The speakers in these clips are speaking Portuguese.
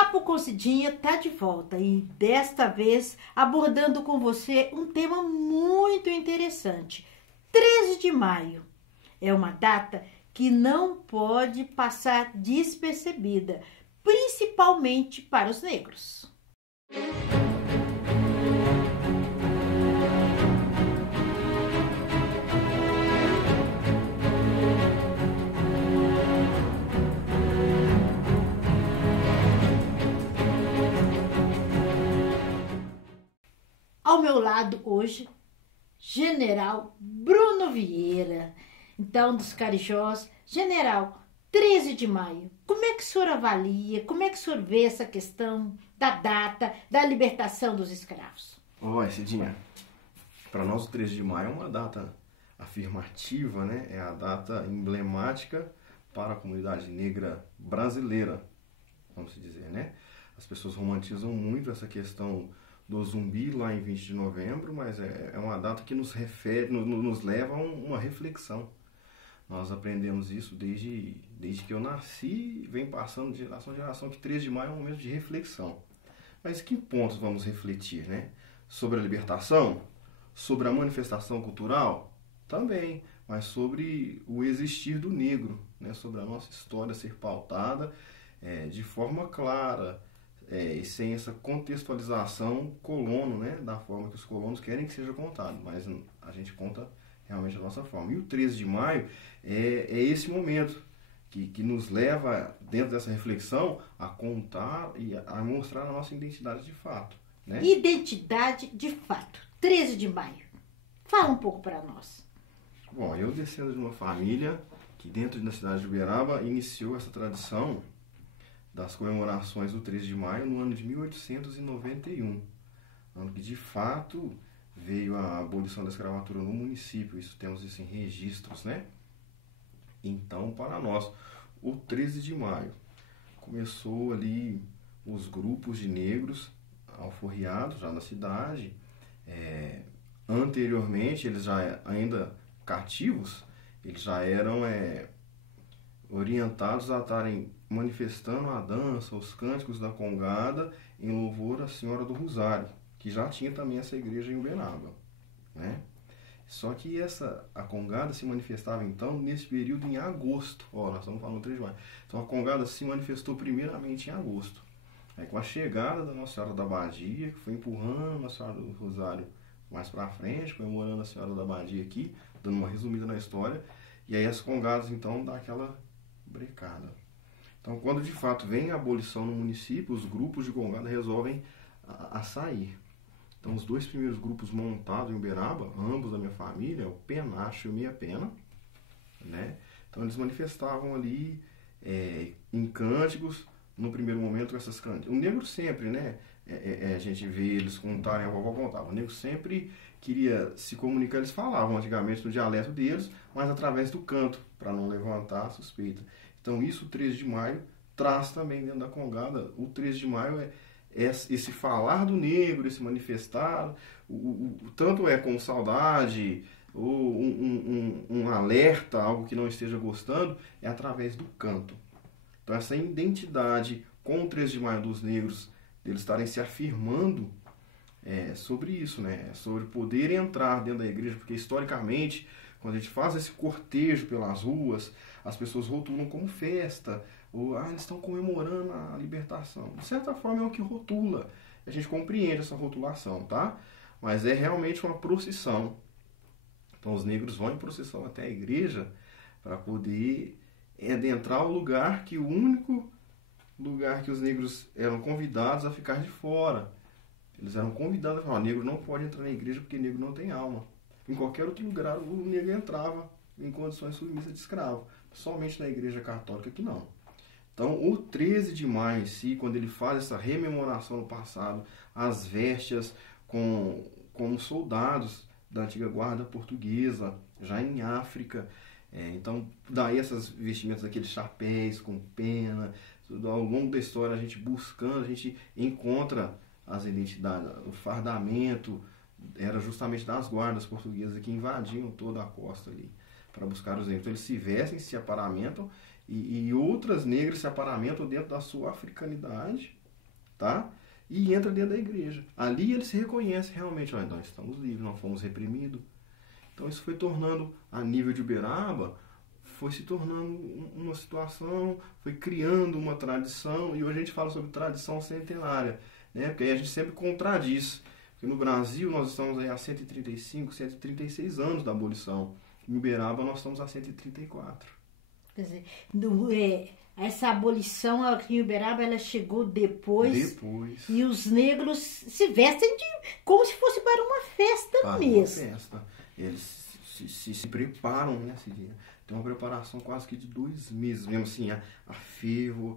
Papo com Cidinha tá de volta e desta vez abordando com você um tema muito interessante. 13 de maio é uma data que não pode passar despercebida, principalmente para os negros. Ao meu lado hoje, General Bruno Vieira, então dos Carijós. General, 13 de maio, como é que o senhor avalia, como é que o senhor vê essa questão da data da libertação dos escravos? Olha, Cidinha, para nós o 13 de maio é uma data afirmativa, né? É a data emblemática para a comunidade negra brasileira, vamos dizer, né? As pessoas romantizam muito essa questão do zumbi lá em 20 de novembro, mas é uma data que nos refere, nos leva a uma reflexão. Nós aprendemos isso desde que eu nasci, vem passando de geração em geração, que 13 de maio é um momento de reflexão. Mas que pontos vamos refletir, né? Sobre a libertação? Sobre a manifestação cultural? Também, mas sobre o existir do negro, né? Sobre a nossa história ser pautada de forma clara, e sem essa contextualização colono, né, da forma que os colonos querem que seja contado, mas a gente conta realmente da nossa forma. E o 13 de maio é esse momento que nos leva, dentro dessa reflexão, a contar e a mostrar a nossa identidade de fato, né? Identidade de fato, 13 de maio. Fala um pouco para nós. Bom, eu descendo de uma família que dentro da cidade de Uberaba iniciou essa tradição das comemorações do 13 de maio no ano de 1891, ano que de fato veio a abolição da escravatura no município. Temos isso em registros, né? Então, para nós, o 13 de maio começou ali os grupos de negros alforriados já na cidade. Anteriormente, eles já ainda cativos, eles já eram orientados a estarem manifestando a dança, os cânticos da congada em louvor à Senhora do Rosário, que já tinha também essa igreja em Uberaba, né? Só que a congada se manifestava então nesse período em agosto. Nós estamos falando do 3 de maio. Então a congada se manifestou primeiramente em agosto. Aí com a chegada da Nossa Senhora da Abadia, que foi empurrando a Senhora do Rosário mais para frente, comemorando a Senhora da Abadia aqui, dando uma resumida na história, e aí as congadas então dão aquela brecada. Então, quando de fato vem a abolição no município, os grupos de congada resolvem a sair. Então, os dois primeiros grupos montados em Uberaba, ambos da minha família, o Penacho e o Minha Pena, né? Então, eles manifestavam ali em cânticos, no primeiro momento, essas cânticos. O negro sempre, né? A gente vê eles contarem, a vovó contava, o negro sempre queria se comunicar, eles falavam antigamente no dialeto deles, mas através do canto, para não levantar a suspeita. Então isso o 13 de maio traz também dentro da congada. O 13 de maio é esse falar do negro, esse manifestar, tanto com saudade, ou um alerta, algo que não esteja gostando, é através do canto. Então essa identidade com o 13 de maio dos negros, eles estarem se afirmando sobre isso, né? Sobre poder entrar dentro da igreja, porque historicamente, quando a gente faz esse cortejo pelas ruas, as pessoas rotulam como festa, ou eles estão comemorando a libertação. De certa forma é o que rotula, a gente compreende essa rotulação, tá? Mas é realmente uma procissão. Então os negros vão em procissão até a igreja para poder adentrar o lugar o único lugar que os negros eram convidados a ficar de fora. Eles eram convidados a falar, o negro não pode entrar na igreja porque negro não tem alma. Em qualquer outro lugar o negro entrava em condições submissas de escravo. Somente na igreja católica que não. Então o 13 de maio em si, quando ele faz essa rememoração no passado, as vestes como soldados da antiga guarda portuguesa, já em África. Então daí essas vestimentas, aqueles chapéus com pena, ao longo da história a gente buscando, a gente encontra as identidades, o fardamento era justamente das guardas portuguesas que invadiam toda a costa ali para buscar os negros. Então eles se vestem, se aparamentam e outras negras se aparamentam dentro da sua africanidade, tá? E entra dentro da igreja. Ali ele se reconhece realmente, olha, nós estamos livres, não fomos reprimidos. Então isso foi tornando, a nível de Uberaba, foi se tornando uma situação, foi criando uma tradição, e hoje a gente fala sobre tradição centenária, né? Porque aí a gente sempre contradiz. Porque no Brasil nós estamos aí há 135, 136 anos da abolição. Em Uberaba nós estamos há 134. Quer dizer, essa abolição aqui em Uberaba, ela chegou depois. E os negros se vestem como se fosse para uma festa mesmo. Uma festa. Eles se preparam, né? Tem uma preparação quase que de 2 meses, mesmo assim, a fervo,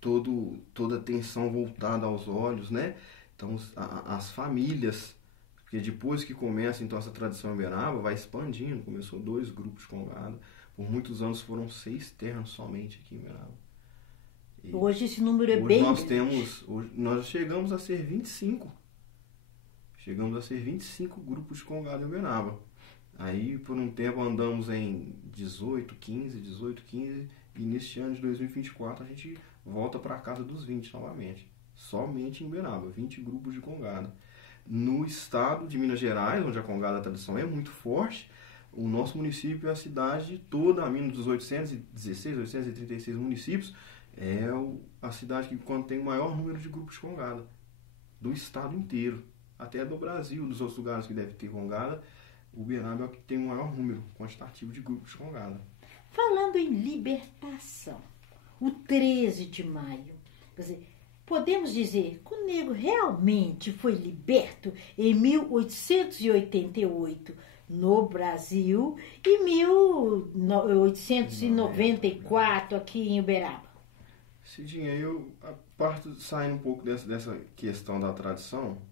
toda a atenção voltada aos olhos, né? Então, as famílias, porque depois que começa então essa tradição Uberaba, vai expandindo, começou 2 grupos de congada, por muitos anos foram 6 ternos somente aqui em Uberaba. E hoje esse número é hoje bem hoje nós chegamos a ser 25. Chegamos a ser 25 grupos de congada em Uberaba. Aí, por um tempo, andamos em 18, 15, e neste ano de 2024 a gente volta para a casa dos 20 novamente. Somente em Uberaba, 20 grupos de congada. No estado de Minas Gerais, onde a congada, a tradição é muito forte, o nosso município é a cidade toda, a menos dos 816, 836 municípios, é a cidade que contém o maior número de grupos de congada do estado inteiro, até do Brasil, dos outros lugares que deve ter congada. O Uberaba é o que tem o maior número quantitativo de grupos de congada. Falando em libertação, o 13 de maio, quer dizer, podemos dizer que o negro realmente foi liberto em 1888 no Brasil e 1894 aqui em Uberaba. Cidinha, eu parto saindo um pouco dessa questão da tradição,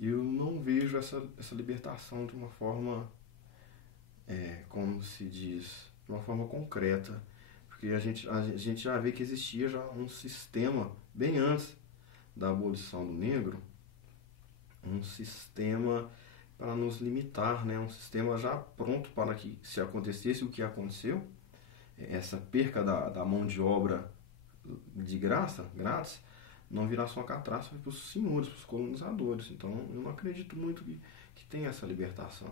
eu não vejo essa libertação de uma forma, como se diz, de uma forma concreta. Porque a gente já vê que existia já um sistema, bem antes da abolição do negro, um sistema para nos limitar, né? Um sistema já pronto para que, se acontecesse o que aconteceu, essa perca da mão de obra de grátis, não virasse uma catástrofe para os senhores, para os colonizadores. Então, eu não acredito muito que tenha essa libertação.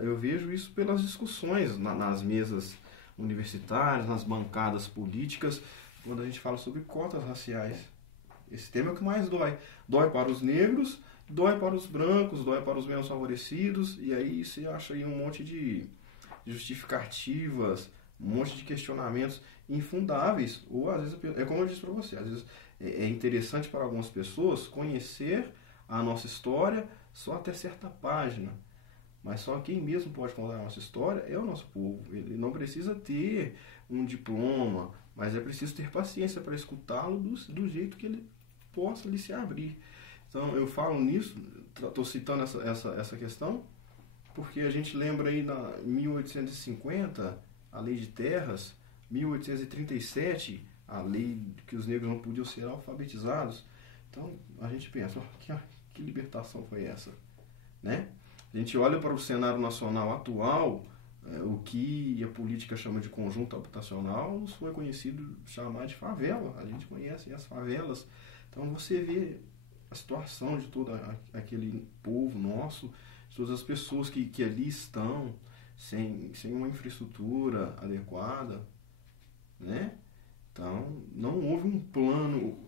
Eu vejo isso pelas discussões nas mesas universitárias, nas bancadas políticas, quando a gente fala sobre cotas raciais. Esse tema é o que mais dói. Dói para os negros, dói para os brancos, dói para os menos favorecidos, e aí você acha aí um monte de justificativas, um monte de questionamentos infundáveis, ou às vezes, é como eu disse para você, às vezes é interessante para algumas pessoas conhecer a nossa história só até certa página, mas só quem mesmo pode contar a nossa história é o nosso povo. Ele não precisa ter um diploma, mas é preciso ter paciência para escutá-lo do jeito que ele possa lhe se abrir. Então eu falo nisso, estou citando essa questão, porque a gente lembra aí na 1850, a Lei de Terras, 1837, a lei que os negros não podiam ser alfabetizados. Então a gente pensa, que libertação foi essa? Né? A gente olha para o cenário nacional atual, o que a política chama de conjunto habitacional nos foi conhecido chamar de favela. A gente conhece as favelas. Então você vê a situação de todo aquele povo nosso, de todas as pessoas que ali estão, sem uma infraestrutura adequada, né? Então, não houve um plano.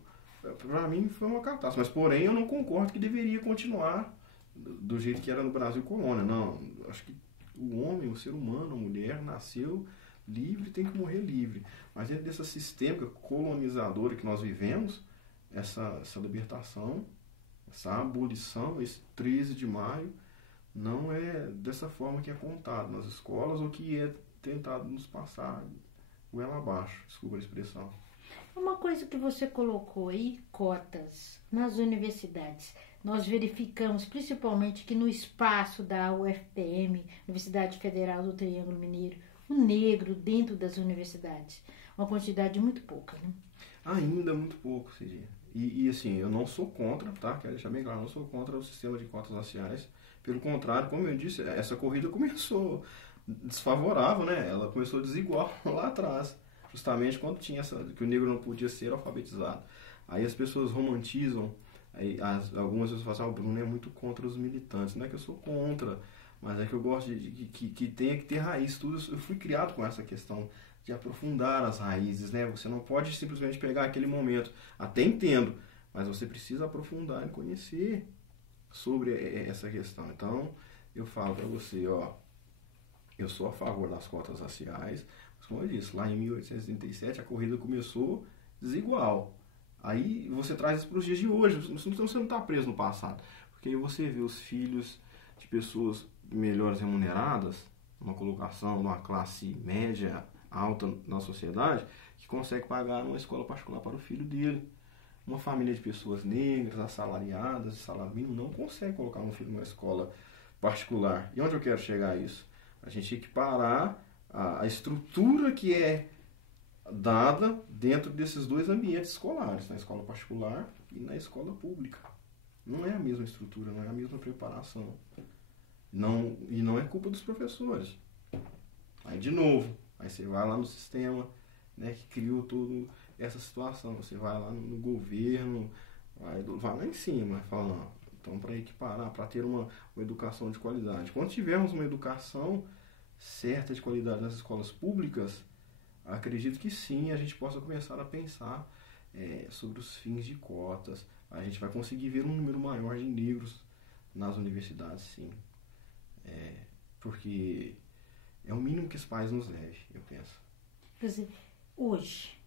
Para mim foi uma catástrofe, mas porém eu não concordo que deveria continuar do jeito que era no Brasil colônia. Não, acho que o homem, o ser humano, a mulher, nasceu livre, tem que morrer livre. Mas dentro dessa sistêmica colonizadora que nós vivemos, essa libertação, essa abolição, esse 13 de maio, não é dessa forma que é contado nas escolas ou que é tentado nos passar goela abaixo, desculpa a expressão. Uma coisa que você colocou aí, cotas nas universidades. Nós verificamos principalmente que no espaço da UFPM, Universidade Federal do Triângulo Mineiro, o negro dentro das universidades, uma quantidade muito pouca, né? Ainda muito pouco, Cidinha. E assim, eu não sou contra, tá? Quero deixar bem claro, não sou contra o sistema de cotas raciais. Pelo contrário, como eu disse, essa corrida começou desfavorável, né? Ela começou desigual lá atrás, justamente quando tinha que o negro não podia ser alfabetizado. Aí as pessoas romantizam, aí algumas pessoas falam assim, o Bruno é muito contra os militantes. Não é que eu sou contra, mas é que eu gosto que tenha que ter raiz. Tudo, eu fui criado com essa questão de aprofundar as raízes, né? Você não pode simplesmente pegar aquele momento, até entendo, mas você precisa aprofundar e conhecer sobre essa questão. Então, eu falo para você, ó, eu sou a favor das cotas raciais, mas como eu disse, lá em 1837 a corrida começou desigual. Aí você traz isso para os dias de hoje, você não está preso no passado, porque aí você vê os filhos de pessoas melhores remuneradas, uma colocação, uma classe média, alta na sociedade, que consegue pagar uma escola particular para o filho dele. Uma família de pessoas negras, assalariadas, de salário mínimo, não consegue colocar um filho numa escola particular. E onde eu quero chegar a isso? A gente equiparar a estrutura que é dada dentro desses dois ambientes escolares, na escola particular e na escola pública. Não é a mesma estrutura, não é a mesma preparação. Não, e não é culpa dos professores. Aí, de novo, aí você vai lá no sistema, né, que criou toda essa situação. Você vai lá no governo, vai lá em cima, fala, não, então para equiparar, para ter uma educação de qualidade. Quando tivermos uma educação certa de qualidade nas escolas públicas, acredito que sim, a gente possa começar a pensar sobre os fins de cotas. A gente vai conseguir ver um número maior de negros nas universidades, sim. Porque é o mínimo que os pais nos devem, eu penso. Quer dizer, hoje,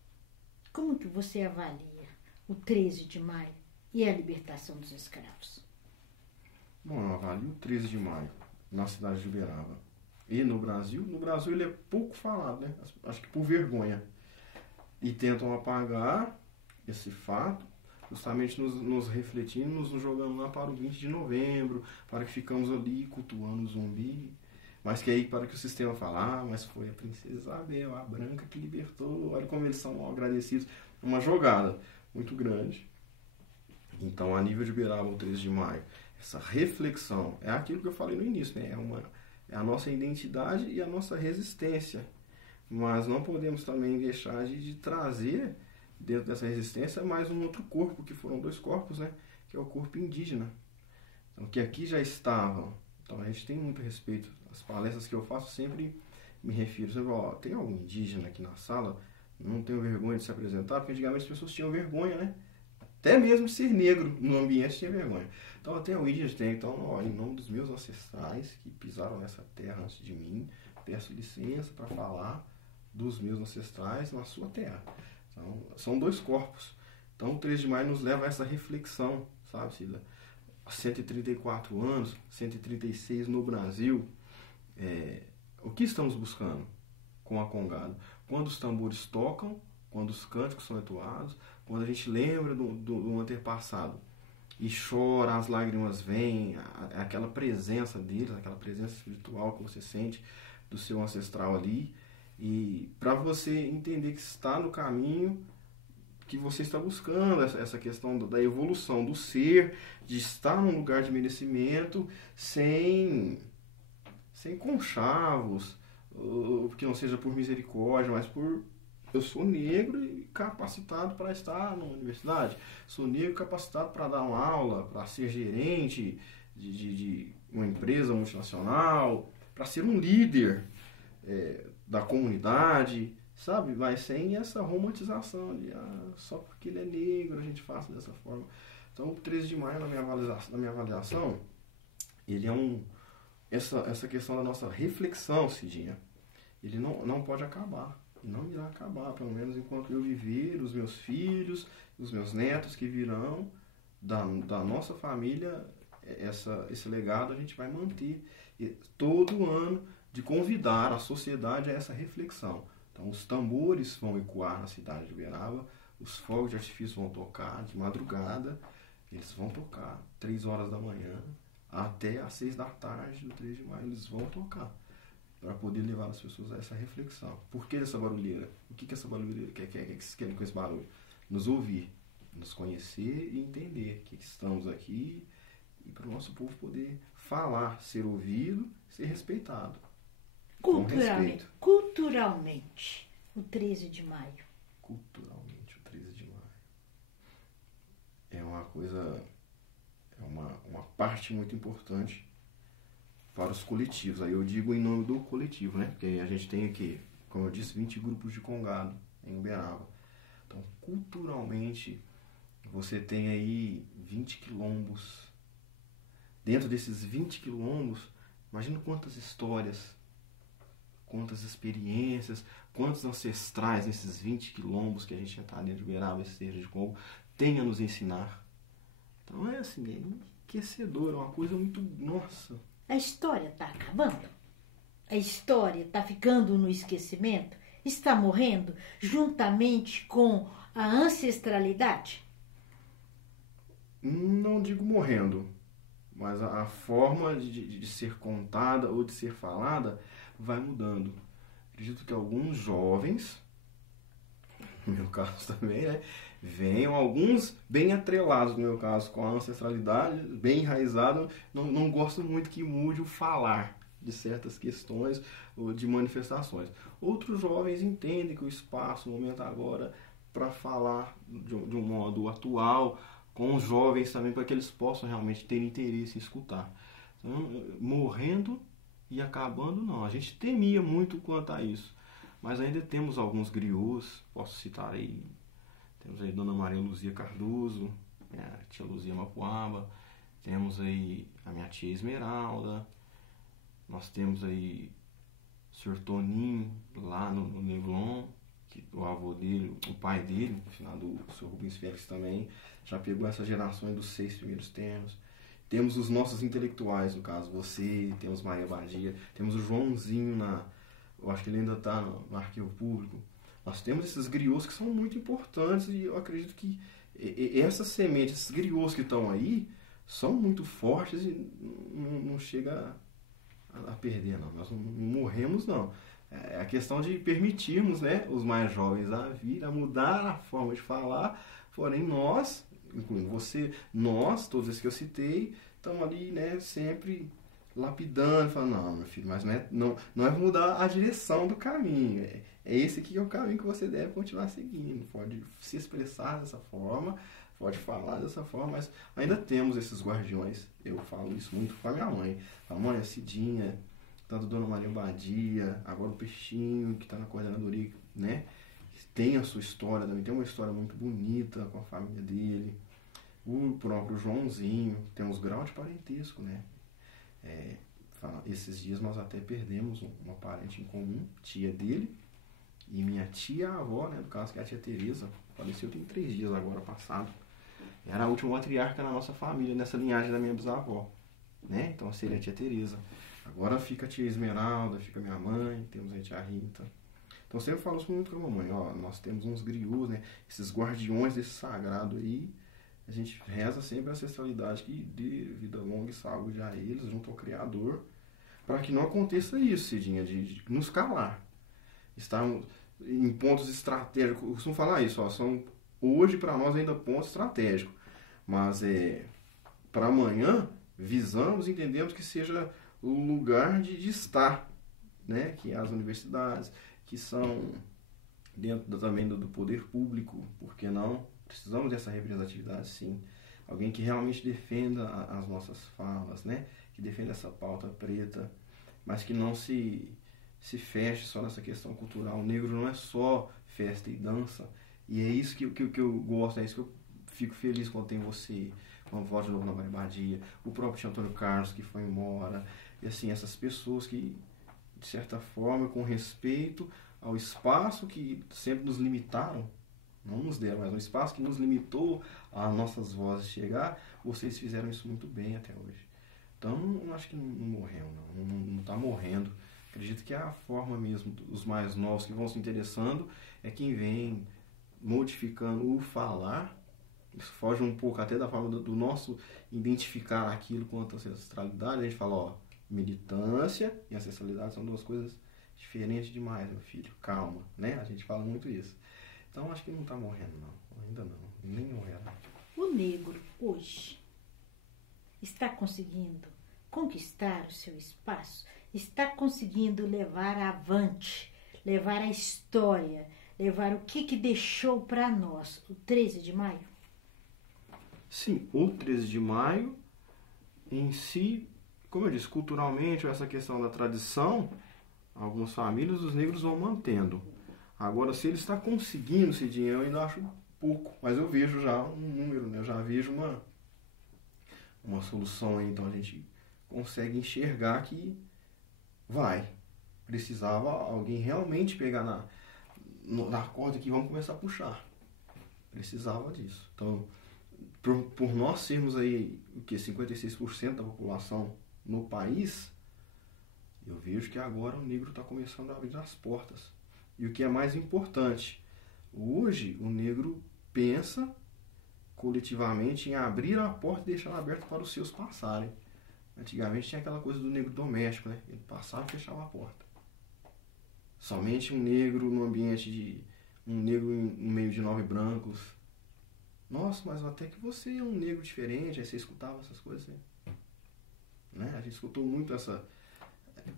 como que você avalia o 13 de maio e a libertação dos escravos? Bom, eu avalio o 13 de maio na cidade de Uberaba. E no Brasil ele é pouco falado, né? Acho que por vergonha. E tentam apagar esse fato, justamente nos refletindo, nos jogando lá para o 20 de novembro, para que ficamos ali cultuando o zumbi. Mas que aí, para que o sistema fale, mas foi a princesa Isabel, a branca que libertou, olha como eles são mal agradecidos. Uma jogada muito grande. Então, a nível de Uberaba, o 13 de maio, essa reflexão, é aquilo que eu falei no início, né? É a nossa identidade e a nossa resistência. Mas não podemos também deixar de trazer, dentro dessa resistência, mais um outro corpo, que foram dois corpos, né? Que é o corpo indígena. Então, que aqui já estavam. Então, a gente tem muito respeito. As palestras que eu faço sempre me refiro. Sempre, ó, tem algum indígena aqui na sala? Não tenho vergonha de se apresentar, porque antigamente as pessoas tinham vergonha, né? Até mesmo de ser negro no ambiente tinha vergonha. Então, até o indígena tem. Então, ó, em nome dos meus ancestrais que pisaram nessa terra antes de mim, peço licença para falar dos meus ancestrais na sua terra. Então, são dois corpos. Então, o 13 de maio nos leva a essa reflexão, sabe, Cida? 134 anos, 136 no Brasil. O que estamos buscando com a Congado? Quando os tambores tocam, quando os cânticos são entoados, quando a gente lembra do antepassado e chora, as lágrimas vêm, aquela presença deles, aquela presença espiritual que você sente do seu ancestral ali, e para você entender que está no caminho que você está buscando, essa questão da evolução do ser, de estar num lugar de merecimento sem conchavos, que não seja por misericórdia, mas por eu sou negro e capacitado para estar numa universidade, sou negro capacitado para dar uma aula, para ser gerente de uma empresa multinacional, para ser um líder da comunidade, sabe? Mas sem essa romantização de só porque ele é negro a gente faz dessa forma. Então, o 13 de maio, na minha avaliação, ele é essa questão da nossa reflexão, Cidinha, ele não pode acabar. Não irá acabar, pelo menos enquanto eu viver, os meus filhos, os meus netos que virão, da nossa família, esse legado a gente vai manter. E todo ano de convidar a sociedade a essa reflexão. Então, os tambores vão ecoar na cidade de Uberaba, os fogos de artifício vão tocar de madrugada, eles vão tocar 3 horas da manhã até às 6 da tarde do 3 de maio, eles vão tocar, para poder levar as pessoas a essa reflexão. Por que essa barulheira? O que essa barulheira quer que vocês querem com esse barulho? Nos ouvir, nos conhecer e entender que estamos aqui e para o nosso povo poder falar, ser ouvido, ser respeitado. Culturalmente, o 13 de maio. Culturalmente, o 13 de maio. coisa, é uma parte muito importante para os coletivos. Aí eu digo em nome do coletivo, né? Porque a gente tem aqui, como eu disse, 20 grupos de congado em Uberaba. Então, culturalmente, você tem aí 20 quilombos. Dentro desses 20 quilombos, imagina quantas histórias, quantas experiências, quantos ancestrais nesses 20 quilombos que a gente já está dentro de Uberaba, Esteja de Congo, tem a nos ensinar. Então é assim, é enriquecedor, é uma coisa muito... Nossa! A história está acabando? A história está ficando no esquecimento? Está morrendo juntamente com a ancestralidade? Não digo morrendo, mas a forma de ser contada ou de ser falada vai mudando. Acredito que alguns jovens, no meu caso também, né, venham, alguns bem atrelados, no meu caso, com a ancestralidade, bem enraizado, não gosto muito que mude o falar de certas questões ou de manifestações. Outros jovens entendem que o espaço, o momento agora, para falar de um modo atual, com os jovens também, para que eles possam realmente ter interesse em escutar. Então, morrendo e acabando, não. A gente temia muito quanto a isso. Mas ainda temos alguns griots, posso citar aí. Temos aí Dona Maria Luzia Cardoso, a tia Luzia Mapuaba. Temos aí a minha tia Esmeralda. Nós temos aí o Sr. Toninho, lá no Neblon, que o avô dele, o pai dele, no final do Sr. Rubens Félix também, já pegou essa geração dos 6 primeiros termos. Temos os nossos intelectuais, no caso, você, temos Maria Badia, temos o Joãozinho, eu acho que ele ainda está no arquivo público. Nós temos esses griots que são muito importantes e eu acredito que essas sementes, esses griots que estão aí, são muito fortes e não chega a perder, não. Nós não morremos, não. É a questão de permitirmos, né, os mais jovens a vir, a mudar a forma de falar, porém nós, incluindo você, nós, todos esses que eu citei, estamos ali, né, sempre lapidando, falando, não, meu filho, mas não é mudar a direção do caminho, é esse aqui que é o caminho que você deve continuar seguindo, pode se expressar dessa forma, pode falar dessa forma, mas ainda temos esses guardiões. Eu falo isso muito com a minha mãe. A mãe, a Cidinha, tanto a Dona Maria Badia, agora o Peixinho, que está na coordenadoria, né? Tem a sua história também, tem uma história muito bonita com a família dele. O próprio Joãozinho, temos grau de parentesco, né? Esses dias nós até perdemos uma parente em comum, tia dele, e minha tia-avó, né, no caso que é a tia Teresa, faleceu tem 3 dias agora passado. Era a última matriarca na nossa família, nessa linhagem da minha bisavó, né? Então seria a tia Teresa. Agora fica a tia Esmeralda, fica minha mãe, temos a tia Rita. Então sempre falo isso muito com a mamãe, ó, nós temos uns griots, né? Esses guardiões desse sagrado aí, a gente reza sempre a ancestralidade que dê vida longa e saúde a eles, junto ao Criador, para que não aconteça isso, Cidinha, de nos calar. Estarmos em pontos estratégicos, eu costumo falar isso, ó, são hoje para nós ainda pontos estratégicos, mas para amanhã visamos, entendemos que seja o lugar de estar, né? Que as universidades, que são dentro também do poder público, por que não? Precisamos dessa representatividade, sim. Alguém que realmente defenda as nossas falas, né? Que defenda essa pauta preta, mas que não se feche só nessa questão cultural. O negro não é só festa e dança, e é isso que eu gosto, é isso que eu fico feliz quando tem você, quando volta de novo na Maria Badia, o próprio tio Antônio Carlos que foi embora, e assim, essas pessoas que, de certa forma, com respeito ao espaço que sempre nos limitaram, não nos deram, mas um espaço que nos limitou a nossas vozes chegar, vocês fizeram isso muito bem até hoje. Então, eu acho que não morreu, não está morrendo. Acredito que é a forma mesmo dos mais novos que vão se interessando, é quem vem modificando o falar. Isso foge um pouco até da forma do nosso identificar aquilo quanto a ancestralidade. A gente fala, ó, militância e ancestralidade são 2 coisas diferentes demais, meu filho. Calma, né? A gente fala muito isso. Então, acho que não está morrendo, não. Ainda não. Nem morrerá. O negro, hoje, está conseguindo conquistar o seu espaço? Está conseguindo levar avante, levar a história, levar o que deixou para nós o 13 de maio? Sim, o 13 de maio em si, como eu disse, culturalmente, essa questão da tradição, algumas famílias, os negros vão mantendo. Agora, se ele está conseguindo esse dinheiro, eu ainda acho pouco, mas eu vejo já um número, né? Eu já vejo uma solução aí, então a gente consegue enxergar que vai. Precisava alguém realmente pegar na corda que vamos começar a puxar. Precisava disso. Então, por nós sermos aí, o que, 56% da população no país, eu vejo que agora o negro está começando a abrir as portas. E o que é mais importante, hoje o negro pensa coletivamente em abrir a porta e deixar aberta para os seus passarem. Antigamente tinha aquela coisa do negro doméstico, né? Ele passava e fechava a porta. Somente um negro no ambiente de... um negro no meio de 9 brancos. Nossa, mas até que você é um negro diferente, aí você escutava essas coisas, né? A gente escutou muito essa...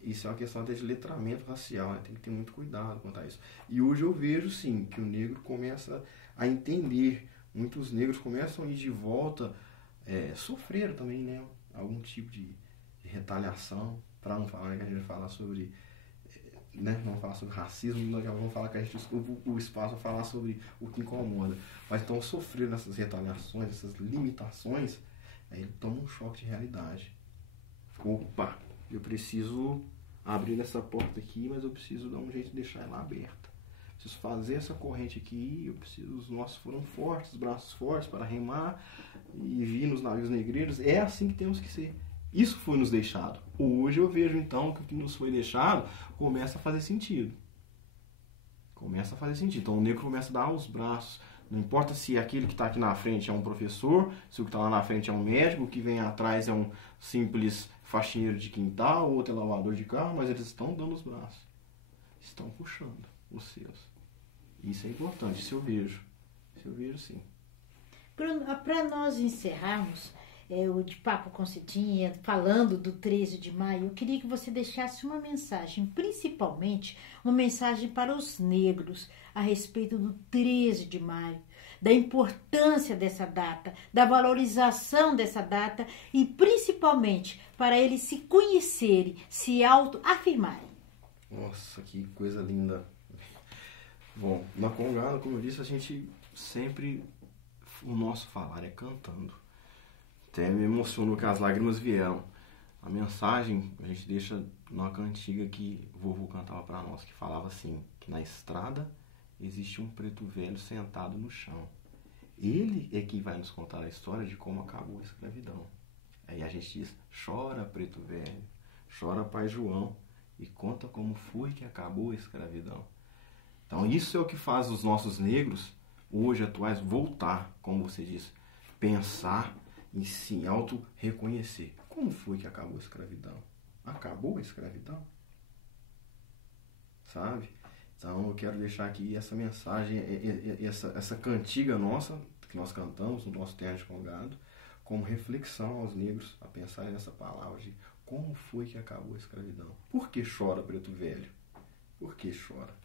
Isso é uma questão até de letramento racial, né? Tem que ter muito cuidado quanto a isso. E hoje eu vejo, sim, que o negro começa a entender. Muitos negros começam a ir de volta, sofreram também, né? Algum tipo de retaliação, para não falar, né, que a gente fala sobre... Né? Vamos falar sobre racismo, vamos falar que a gente desculpa o espaço para falar sobre o que incomoda. Mas então sofrendo essas retaliações, essas limitações, aí ele toma um choque de realidade. Opa, eu preciso abrir essa porta aqui, mas eu preciso dar um jeito de deixar ela aberta. Preciso fazer essa corrente aqui, os nossos foram fortes, os braços fortes para remar e vir nos navios negreiros. É assim que temos que ser. Isso foi nos deixado. Hoje eu vejo então que o que nos foi deixado começa a fazer sentido. Começa a fazer sentido. Então o negro começa a dar os braços. Não importa se aquele que está aqui na frente é um professor, se o que está lá na frente é um médico, o que vem atrás é um simples faxineiro de quintal, outro é lavador de carro, mas eles estão dando os braços. Estão puxando os seus. Isso é importante, isso eu vejo. Isso eu vejo sim. Para nós encerrarmos o De Papo com Cidinha, falando do 13 de maio, eu queria que você deixasse uma mensagem, principalmente uma mensagem para os negros a respeito do 13 de maio, da importância dessa data, da valorização dessa data e principalmente para eles se conhecerem, se autoafirmarem. Nossa, que coisa linda. Bom, na Congada, como eu disse, a gente sempre, o nosso falar é cantando. Até me emocionou que as lágrimas vieram. A mensagem a gente deixa numa cantiga que o vovô cantava para nós, que falava assim, que na estrada existe um preto velho sentado no chão. Ele é que vai nos contar a história de como acabou a escravidão. Aí a gente diz, chora preto velho, chora pai João, e conta como foi que acabou a escravidão. Então isso é o que faz os nossos negros, hoje atuais, voltar, como você disse, pensar e se auto-reconhecer. Como foi que acabou a escravidão? Acabou a escravidão? Sabe? Então eu quero deixar aqui essa mensagem, essa cantiga nossa, que nós cantamos no nosso terno de Congado, como reflexão aos negros a pensarem nessa palavra de como foi que acabou a escravidão. Por que chora preto velho? Por que chora?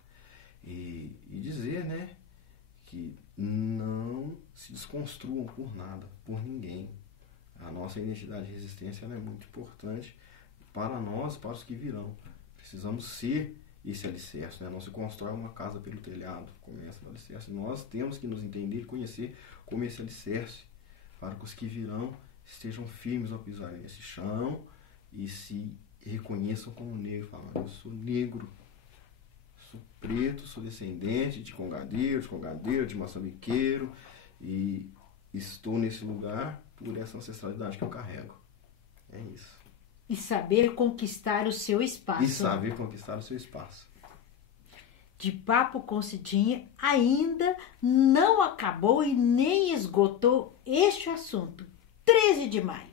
E dizer, né, que não se desconstruam por nada, por ninguém. A nossa identidade de resistência ela é muito importante para nós, para os que virão. Precisamos ser esse alicerce, né? Não se constrói uma casa pelo telhado, começa no alicerce. Nós temos que nos entender e conhecer como esse alicerce, para que os que virão estejam firmes ao pisar nesse chão e se reconheçam como negro, falando, eu sou negro, sou preto, sou descendente de congadeiro, de moçambiqueiro, e estou nesse lugar por essa ancestralidade que eu carrego. É isso. E saber conquistar o seu espaço. De Papo com Cidinha ainda não acabou e nem esgotou este assunto. 13 de maio.